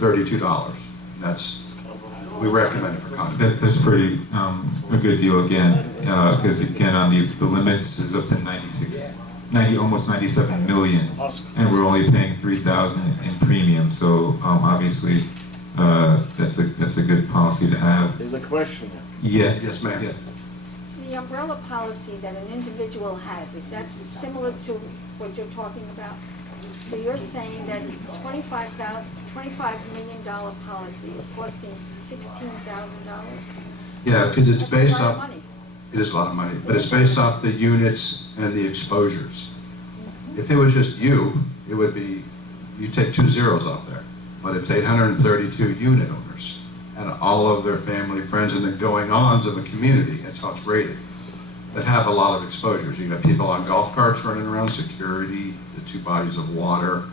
$832. We recommend it for condos. That's pretty a good deal again, because again on the limits is up to 90, almost 97 million, and we're only paying 3,000 in premium. So obviously that's a good policy to have. There's a question. Yeah. Yes, ma'am. Yes. The umbrella policy that an individual has, is that similar to what you're talking about? So you're saying that $25 million policy is costing $16,000? Yeah, because it's based That's a lot of off, money. it is a lot of money, but it's based off the units and the exposures. If it was just you, it would be, you take 2 zeros off there, but it's 832 unit owners and all of their family, friends, and the going-ons of the community. That's how it's rated. That have a lot of exposures. You got people on golf carts running around, security, the 2 bodies of water,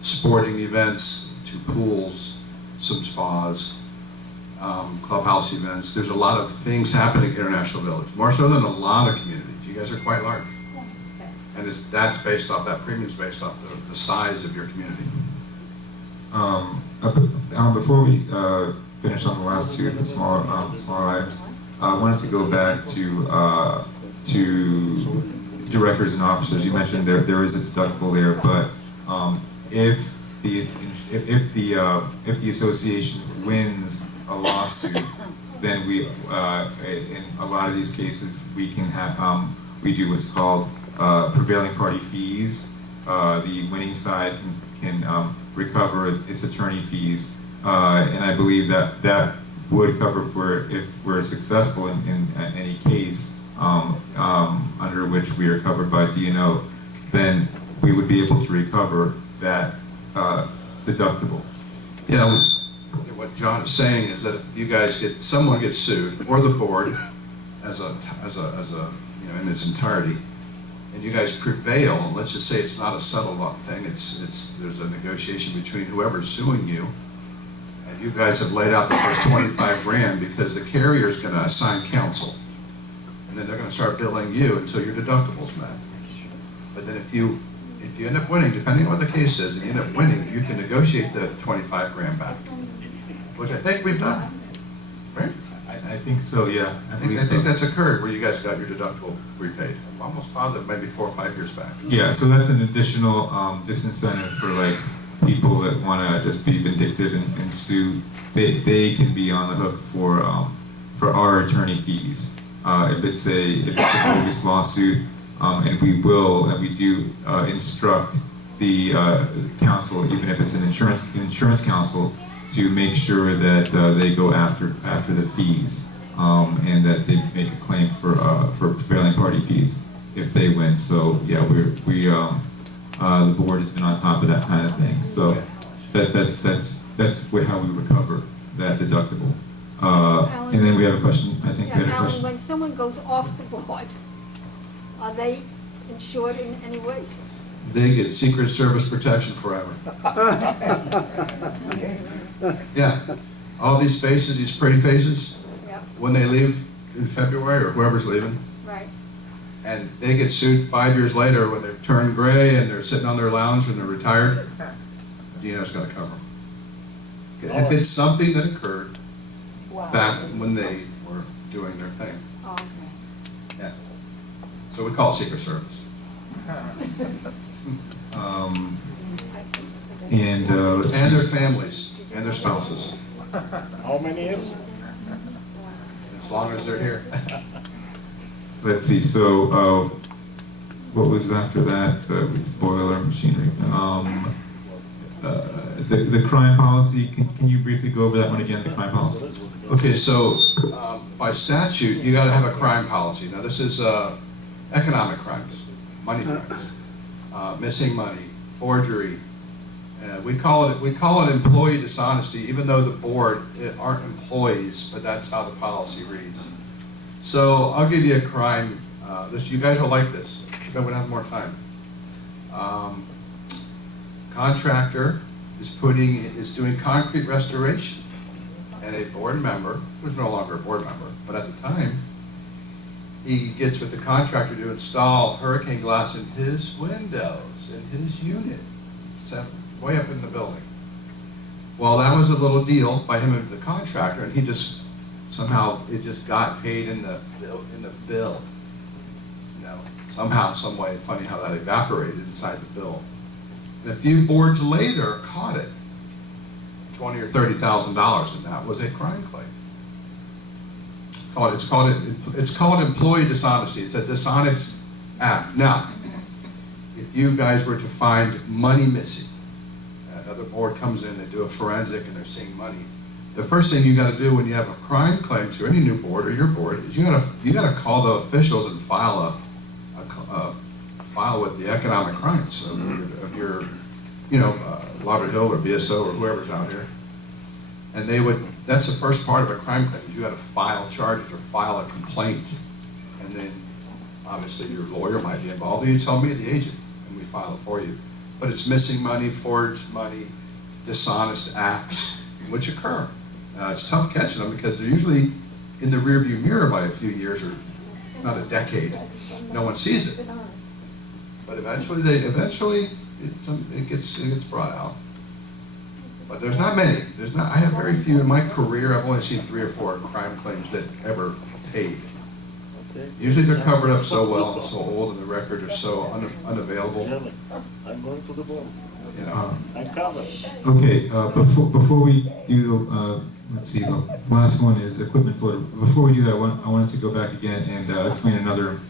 sporting events, 2 pools, some spas, clubhouse events. There's a lot of things happening in International Village, more so than a lot of communities. You guys are quite large. And that's based off, that premium's based off the size of your community. Before we finish on the last 2, the smaller items, I wanted to go back to directors and officers. You mentioned there is a deductible there, but if the association wins a lawsuit, then we in a lot of these cases we can have we do what's called prevailing party fees. The winning side can recover its attorney fees, and I believe that would cover if we're successful in any case under which we are covered by D&O, then we would be able to recover that deductible. Yeah, what John is saying is that if you guys someone gets sued, or the board as a in its entirety, and you guys prevail, and let's just say it's not a settled thing, there's a negotiation between whoever's suing you, and you guys have laid out the first 25 grand because the carrier is going to assign counsel, and then they're going to start billing you until your deductible's met. But then if you end up winning, depending on what the case is, and you end up winning, you can negotiate the 25 grand back, which I think we've done, right? I think so, yeah. I I believe think so. that's occurred where you guys got your deductible repaid. I'm almost positive, maybe 4 or 5 years back. Yeah, so that's an additional disincentive for like people that want to just be vindictive and sue. They can be on the hook for our attorney fees if it's a bogus lawsuit, and we do instruct the counsel, even if it's an insurance counsel, to make sure that they go after the fees, and that they make a claim for prevailing party fees if they win. So yeah, the board has been on top of that kind of thing. So that's how we recover that deductible. And then we have a question. I think we had a Alan, question. when someone goes off the board, are they insured in any way? They get Secret Service protection forever. Yeah, all these faces, these pretty faces, Yeah, when they leave in February, or whoever's leaving, right. and they get sued 5 years later when they've turned gray and they're sitting on their lounge when they're retired, DNO's going to cover them. If it's something that occurred back when they were doing their thing. Oh, okay. Yeah. So we call it Secret Service. And let's And their see. families, and their spouses, How many years? as long as they're here. Let's see. So what was after that with boiler machinery? The crime policy. Can you briefly go over that one again? The crime policy. Okay, so by statute, you got to have a crime policy. Now, this is economic crimes, money crimes, missing money, forgery. We call it employee dishonesty, even though the board aren't employees, but that's how the policy reads. So I'll give you a crime. You guys will like this. Too bad we don't have more time. Contractor is doing concrete restoration, and a board member, who's no longer a board member, but at the time, he gets with the contractor to install hurricane glass in his windows, in his unit, way up in the building. Well, that was a little deal by him and the contractor, and he just, somehow, it just got paid in the bill. You know, somehow, some way, funny how that evaporated inside the bill. And a few boards later caught it, $20,000 or $30,000, and that was a crime claim. It's called employee dishonesty. It's a dishonest act. Now, if you guys were to find money missing, another board comes in, they do a forensic, and they're seeing money. The first thing you got to do when you have a crime claim to any new board or your board is you got to call the officials and file file with the economic crimes of your Robert Hill or BSO or whoever's out here, and they would. That's the first part of a crime claim is you got to file charges or file a complaint, and then obviously your lawyer might be involved. Or you tell me, the agent, and we file it for you. But it's missing money, forged money, dishonest acts, which occur. It's tough catching them because they're usually in the rearview mirror by a few years or not a decade. No one sees it. But eventually it gets brought out. But there's not many. I have very few in my career. I've only seen 3 or 4 crime claims that ever paid. Usually they're covered up so well and so old, and the records are so unavailable. Chairman, I'm going to the board. You know. I'm covered. Okay, before we do the, let's see, the last one is equipment floater. Before we do that, I wanted to go back again and explain another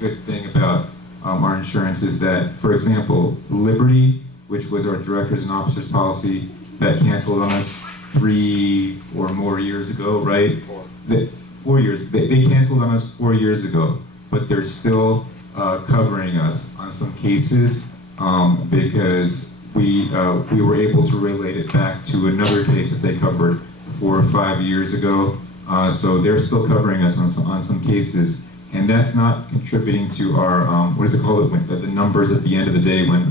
good thing about our insurance is that, for example, Liberty, which was our directors and officers policy that canceled on us 3 or more years ago, right? 4 years. They canceled on us 4 years ago, but they're still covering us on some cases because we were able to relate it back to another case that they covered 4 or 5 years ago. So they're still covering us on some cases, and that's not contributing to our what is it called? The numbers at the end of the day when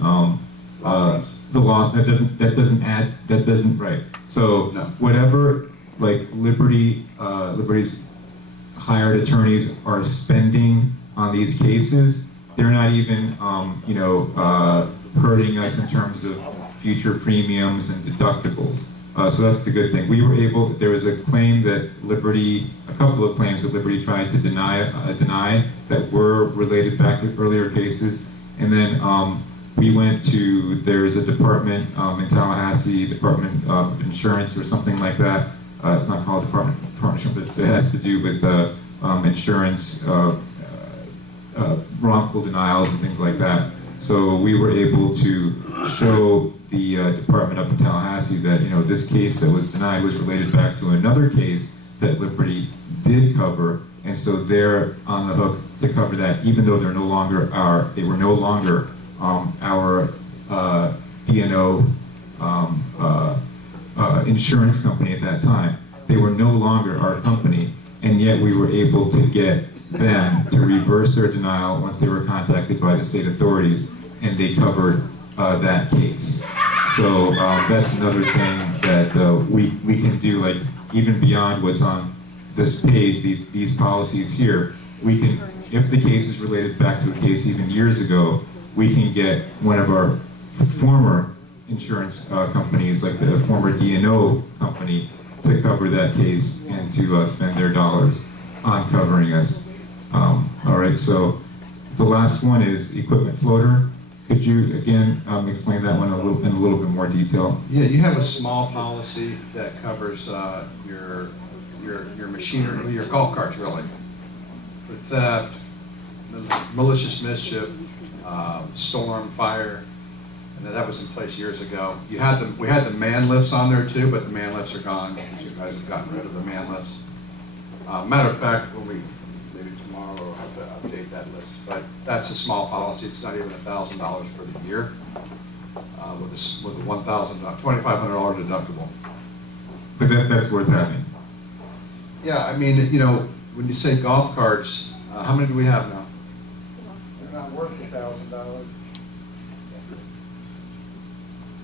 the loss that doesn't add right. So No. whatever like Liberty's hired attorneys are spending on these cases, they're not even hurting us in terms of future premiums and deductibles. So that's the good thing. We were able. There was a claim that a couple of claims that Liberty tried to deny that were related back to earlier cases, and then we went to. There's a department in Tallahassee, Department of Insurance or something like that. It's not called Department of Insurance, but it has to do with insurance, wrongful denials and things like that. So we were able to show the department up in Tallahassee that this case that was denied was related back to another case that Liberty did cover, and so they're on the hook to cover that, even though they were no longer our D&O insurance company at that time. They were no longer our company, and yet we were able to get them to reverse their denial once they were contacted by the state authorities, and they covered that case. So that's another thing that we can do, like even beyond what's on this page, these policies here. We can, if the case is related back to a case even years ago, we can get one of our former insurance companies, like the former D&O company, to cover that case and to spend their dollars on covering us. All right, so the last one is equipment floater. Could you again explain that one in a little bit more detail? Yeah, you have a small policy that covers your machinery, your golf carts, really, for theft, malicious mischief, storm, fire, and that was in place years ago. We had the man lifts on there too, but the man lifts are gone because you guys have gotten rid of the man lifts. Matter of fact, maybe tomorrow we'll have to update that list. But that's a small policy. It's not even $1,000 for the year with a $2,500 deductible. But that's worth having. Yeah, I mean, when you say golf carts, how many do we have now? They're not worth $1,000.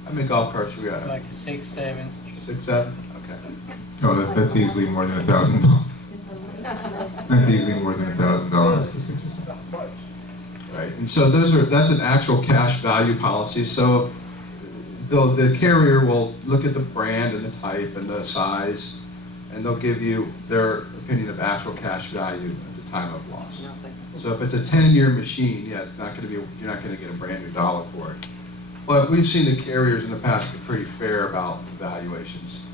How many golf carts we got? Like 6, 7. 6, 7? Okay. Oh, that's easily more than $1,000. That's easily more than $1,000. Right, and so that's an actual cash value policy. So the carrier will look at the brand and the type and the size, and they'll give you their opinion of actual cash value at the time of loss. So if it's a 10-year machine, yeah, it's not gonna be, you're not gonna get a brand new dollar for it. But we've seen the carriers in the past be pretty fair about valuations.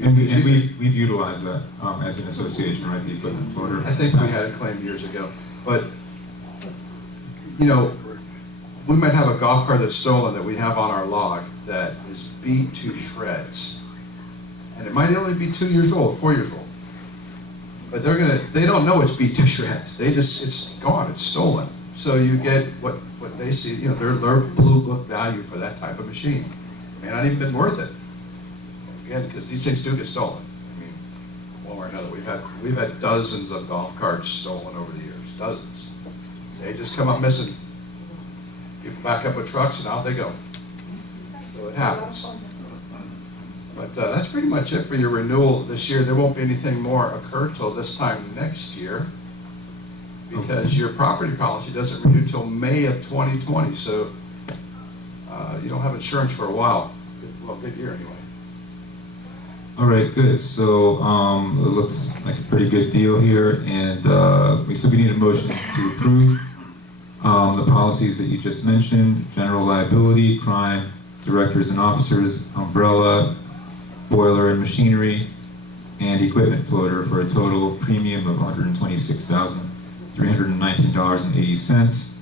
And we've utilized that as an association, right, the equipment floater. I think we had a claim years ago, but, you know, we might have a golf cart that's stolen that we have on our log that is beat to shreds. And it might only be 2 years old, 4 years old. But they don't know it's beat to shreds. It's gone, it's stolen. So you get what they see, you know, their blue book value for that type of machine. May not even been worth it. Again, because these things do get stolen. I mean, one way or another, we've had dozens of golf carts stolen over the years, dozens. They just come up missing. People back up with trucks and out they go. So it happens. But that's pretty much it for your renewal this year. There won't be anything more occur till this time next year, because your property policy doesn't renew till May of 2020. So you don't have insurance for a while. Well, good year anyway. All right, good. So it looks like a pretty good deal here, and we need a motion to approve the policies that you just mentioned: general liability, crime, directors and officers, umbrella, boiler and machinery, and equipment floater for a total premium of $126,319.80.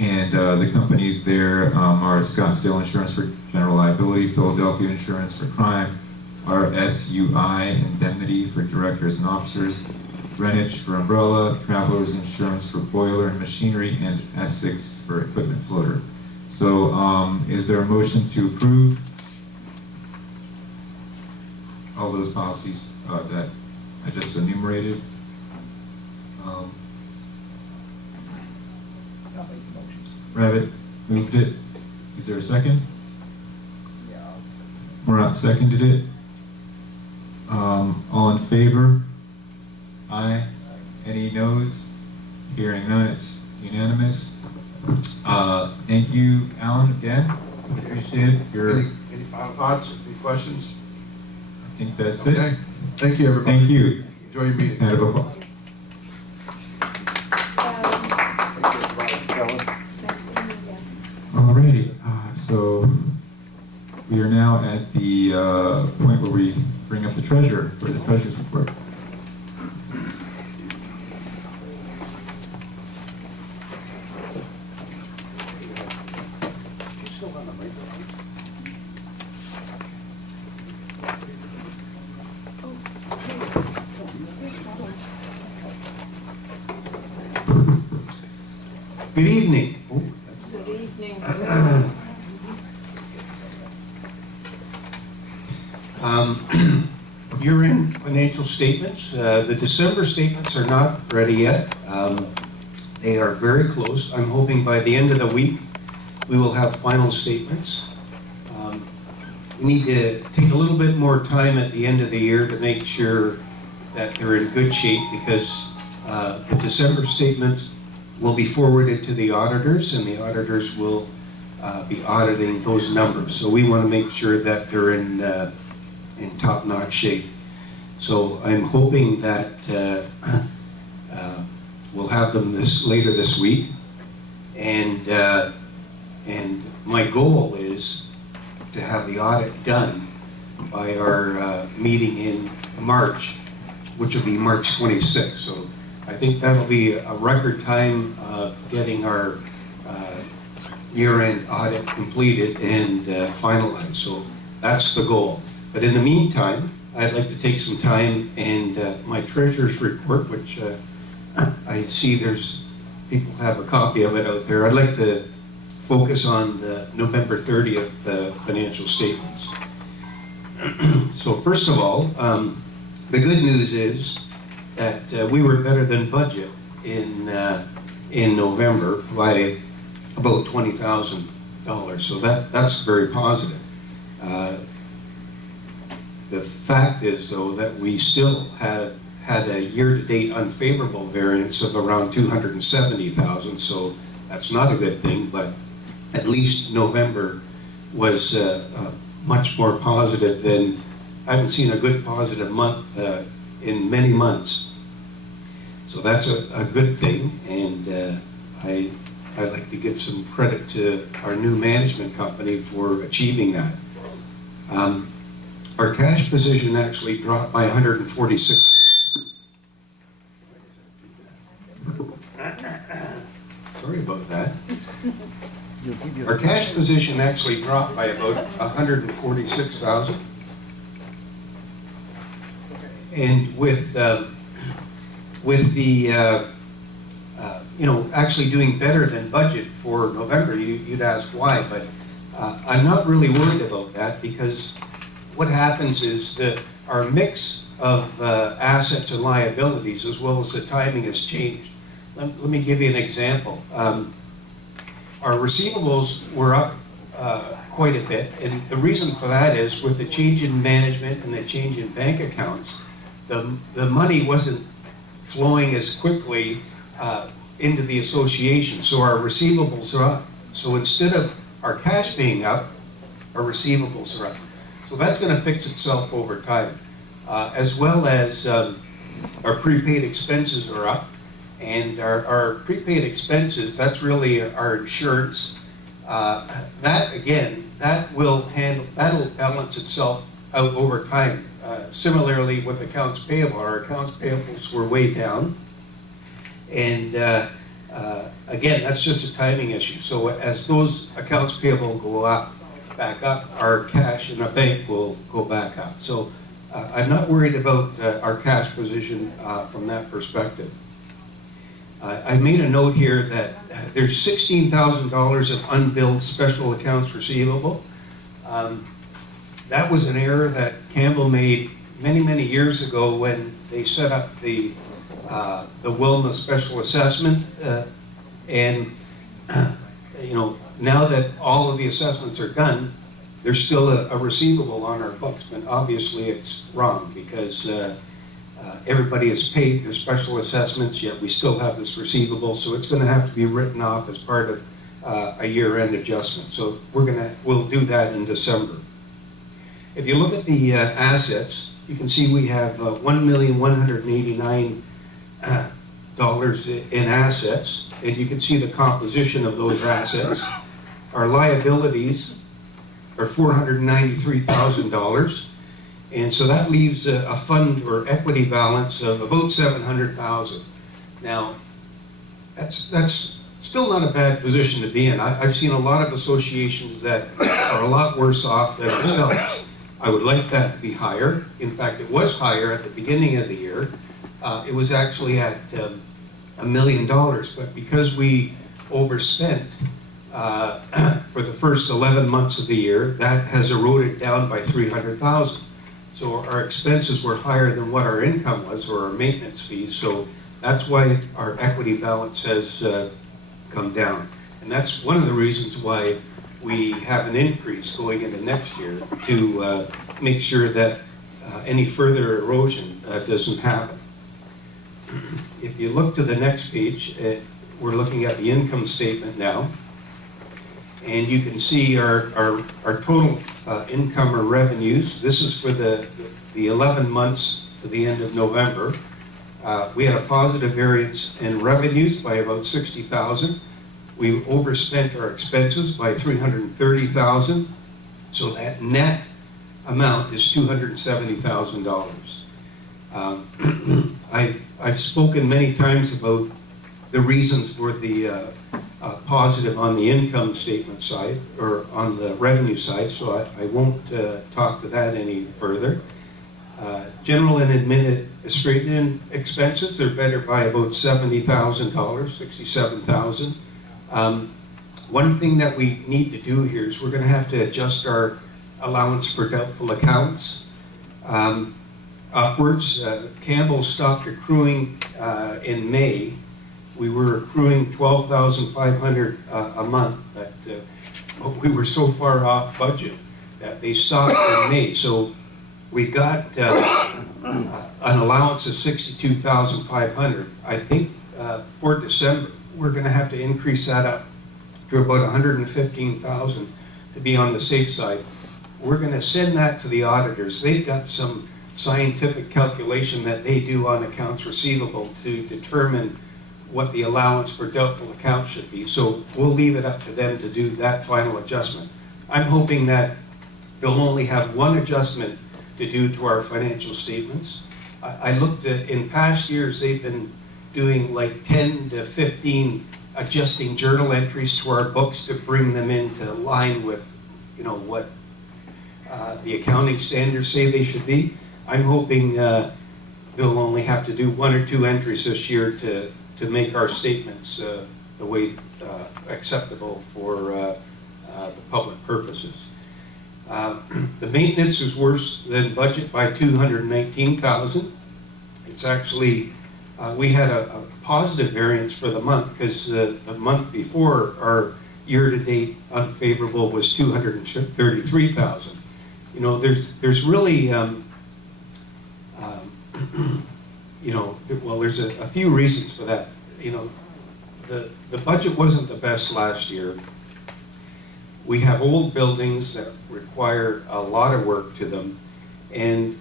And the companies there are Scottsdale Insurance for general liability, Philadelphia Insurance for crime, RSUI Indemnity for directors and officers, Greenwich for umbrella, Travelers Insurance for boiler and machinery, and Essex for equipment floater. So is there a motion to approve all those policies that I just enumerated? Rabbit moved it. Is there a second? Murat seconded it. All in favor? Aye. Any noes? Hearing none, it's unanimous. Thank you, Alan, again. Appreciate it. Any final thoughts? Any questions? I think that's Okay. it. Thank you, everybody. Thank you. Enjoy your meeting. Round of applause. Alrighty, so we are now at the point where we bring up the treasurer for the treasurer's report. Good evening. Good evening. Year-end financial statements. The December statements are not ready yet. They are very close. I'm hoping by the end of the week we will have final statements. We need to take a little bit more time at the end of the year to make sure that they're in good shape, because the December statements will be forwarded to the auditors, and the auditors will be auditing those numbers. So we want to make sure that they're in top-notch shape. So I'm hoping that we'll have them later this week, and my goal is to have the audit done by our meeting in March, which will be March 26th. So I think that'll be a record time of getting our year-end audit completed and finalized. So that's the goal. But in the meantime, I'd like to take some time and my treasurer's report, which I see there's people have a copy of it out there. I'd like to focus on the November 30th financial statements. So first of all, the good news is that we were better than budget in November by about $20,000. So that's very positive. The fact is, though, that we still had a year-to-date unfavorable variance of around $270,000. So that's not a good thing, but at least November was much more positive than, I haven't seen a good positive month in many months. So that's a good thing, and I'd like to give some credit to our new management company for achieving that. Our cash position actually dropped by 146. Sorry about that. Our cash position actually dropped by about 146,000. And with the actually doing better than budget for November, you'd ask why, but I'm not really worried about that, because what happens is that our mix of assets and liabilities, as well as the timing, has changed. Let me give you an example. Our receivables were up quite a bit, and the reason for that is with the change in management and the change in bank accounts, the money wasn't flowing as quickly into the association, so our receivables are up. So instead of our cash being up, our receivables are up. So that's going to fix itself over time, as well as our prepaid expenses are up. And our prepaid expenses, that's really our insurance. That'll balance itself out over time. Similarly with accounts payable, our accounts payables were way down. And again, that's just a timing issue. So as those accounts payable go back up, our cash in the bank will go back up. So I'm not worried about our cash position from that perspective. I made a note here that there's $16,000 of unbilled special accounts receivable. That was an error that Campbell made many, many years ago when they set up the Wilma Special Assessment. Now that all of the assessments are done, there's still a receivable on our books, but obviously it's wrong, because everybody has paid their special assessments, yet we still have this receivable, so it's going to have to be written off as part of a year-end adjustment. So we'll do that in December. If you look at the assets, you can see we have $1,189 in assets, and you can see the composition of those assets. Our liabilities are $493,000. And so that leaves a fund or equity balance of about $700,000. Now, that's still not a bad position to be in. I've seen a lot of associations that are a lot worse off than ourselves. I would like that to be higher. In fact, it was higher at the beginning of the year. It was actually at $1 million, but because we overspent for the first 11 months of the year, that has eroded down by $300,000. So our expenses were higher than what our income was, or our maintenance fees. So that's why our equity balance has come down. And that's one of the reasons why we have an increase going into next year, to make sure that any further erosion doesn't happen. If you look to the next page, we're looking at the income statement now. And you can see our total income or revenues. This is for the 11 months to the end of November. We had a positive variance in revenues by about $60,000. We overspent our expenses by $330,000. So that net amount is $270,000. I've spoken many times about the reasons for the positive on the income statement side, or on the revenue side, so I won't talk to that any further. General and administrative expenses, they're better by about $70,000, $67,000. One thing that we need to do here is we're going to have to adjust our allowance for doubtful accounts upwards. Campbell stopped accruing in May. We were accruing $12,500 a month, but we were so far off budget that they stopped in May. So we got an allowance of $62,500. I think for December, we're going to have to increase that up to about $115,000 to be on the safe side, we're gonna send that to the auditors. They've got some scientific calculation that they do on accounts receivable to determine what the allowance for doubtful accounts should be. So we'll leave it up to them to do that final adjustment. I'm hoping that they'll only have one adjustment to do to our financial statements. I looked at, in past years, they've been doing like 10 to 15 adjusting journal entries to our books to bring them into line with, you know, what the accounting standards say they should be. I'm hoping they'll only have to do 1 or 2 entries this year to make our statements the way acceptable for the public purposes. The maintenance is worse than budget by $219,000. It's actually, we had a positive variance for the month because the month before our year-to-date unfavorable was $233,000. You know, there's really, you know, well, there's a few reasons for that. You know, the budget wasn't the best last year. We have old buildings that require a lot of work to them, and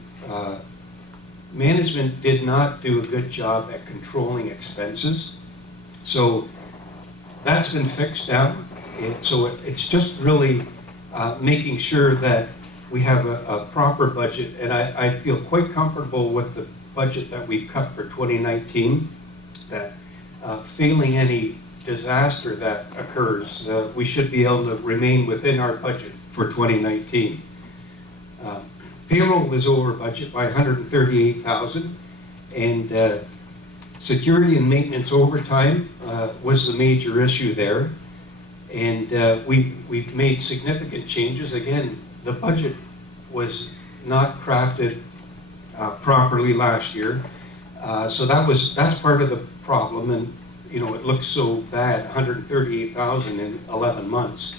management did not do a good job at controlling expenses. So that's been fixed now. It's just really making sure that we have a proper budget, and I feel quite comfortable with the budget that we've cut for 2019, that failing any disaster that occurs, we should be able to remain within our budget for 2019. Payroll is over budget by $138,000, and security and maintenance overtime was the major issue there. And we've made significant changes. Again, the budget was not crafted properly last year, so that's part of the problem. And you know, it looks so bad, $138,000 in 11 months.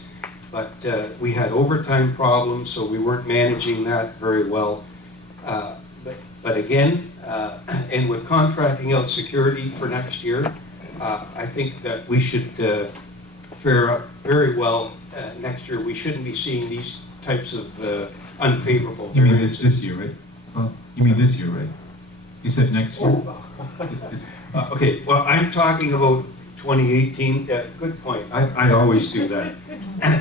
But we had overtime problems, so we weren't managing that very well. But again, and with contracting out security for next year, I think that we should fare up very well next year. We shouldn't be seeing these types of unfavorable You mean variances. this year, right? Oh, you mean this year, right? You said next year. It's- Okay, well, I'm talking about 2018. Good point. I always do that.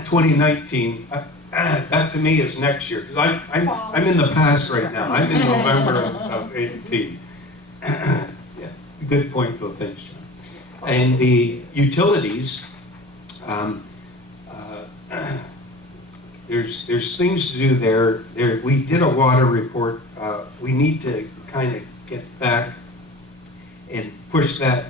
2019. That to me is next year, because I'm in the past right now. I'm in November of 18. Yeah, good point though, thanks, John. And the utilities, there's things to do there. We did a water report. We need to kind of get back and push that